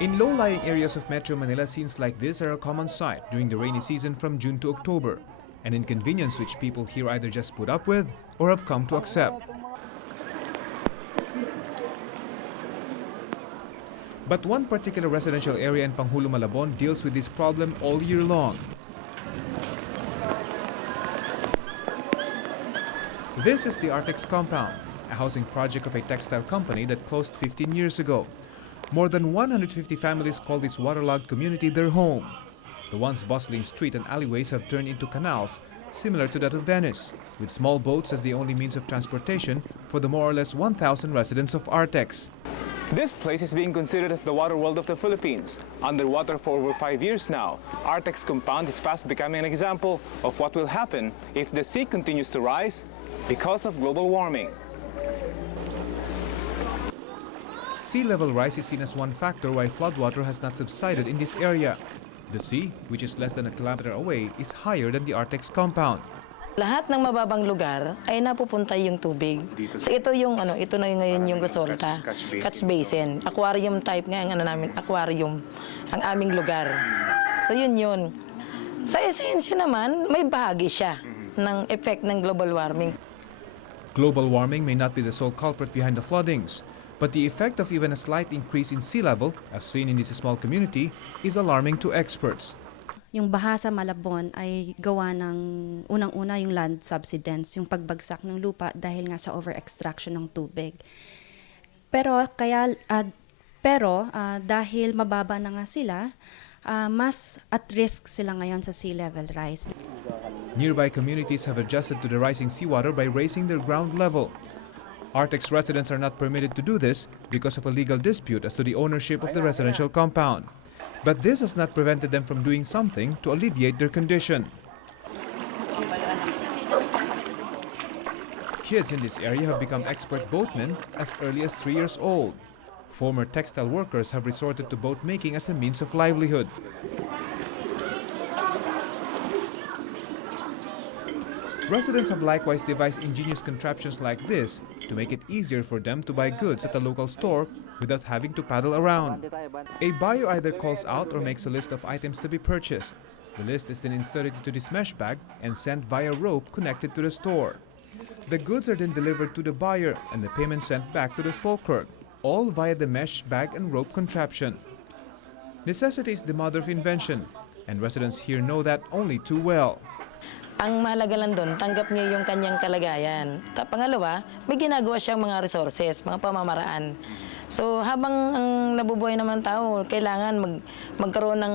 In low-lying areas of Metro Manila, scenes like this are a common sight during the rainy season from June to October, an inconvenience which people here either just put up with or have come to accept. But one particular residential area in Pangulo, Malabon deals with this problem all year long. This is the Artex Compound, a housing project of a textile company that closed 15 years ago. More than 150 families call this waterlogged community their home. The once bustling street and alleyways have turned into canals, similar to that of Venice, with small boats as the only means of transportation for the more or less 1,000 residents of Artex. This place is being considered as the Waterworld of the Philippines. Underwater for over 5 years now, Artex Compound is fast becoming an example of what will happen if the sea continues to rise because of global warming. Sea level rise is seen as one factor why floodwater has not subsided in this area. The sea, which is less than a kilometer away, is higher than the Artex Compound. Lahat ng mababang lugar ay napupunta yung tubig. So ito yung ito na ngayon yung resulta. Catch basin. Aquarium type nga ang namin, aquarium ang aming lugar. So yun. Sa esensya naman, may bahagi siya ng effect ng global warming. Global warming may not be the sole culprit behind the floodings, but the effect of even a slight increase in sea level, as seen in this small community, is alarming to experts. Yung baha sa Malabon ay gawa ng unang-una yung land subsidence, yung pagbagsak ng lupa dahil nga sa over-extraction ng tubig. Pero dahil mababa na nga sila, mas at risk sila ngayon sa sea level rise. Nearby communities have adjusted to the rising seawater by raising their ground level. Artex residents are not permitted to do this because of a legal dispute as to the ownership of the residential compound. But this has not prevented them from doing something to alleviate their condition. Kids in this area have become expert boatmen as early as 3 years old. Former textile workers have resorted to boat making as a means of livelihood. Residents have likewise devised ingenious contraptions like this to make it easier for them to buy goods at a local store without having to paddle around. A buyer either calls out or makes a list of items to be purchased. The list is then inserted into this mesh bag and sent via rope connected to the store. The goods are then delivered to the buyer and the payment sent back to the store clerk, all via the mesh bag and rope contraption. Necessity is the mother of invention, and residents here know that only too well. Ang mahalaga lang doon, tanggap niya yung kanyang kalagayan. Pangalawa, may ginagawa siyang mga resources, mga pamamaraan. So habang ang nabubuhay naman tao, kailangan magkaroon ng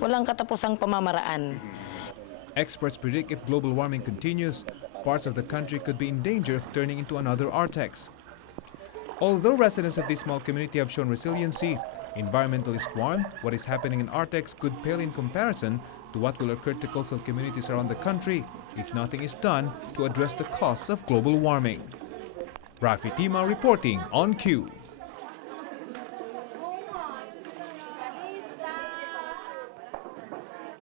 walang katapusang pamamaraan. Experts predict if global warming continues, parts of the country could be in danger of turning into another Artex. Although residents of this small community have shown resiliency, environmentalists warn what is happening in Artex could pale in comparison to what will occur to coastal communities around the country if nothing is done to address the costs of global warming. Rafi Tima reporting on Q.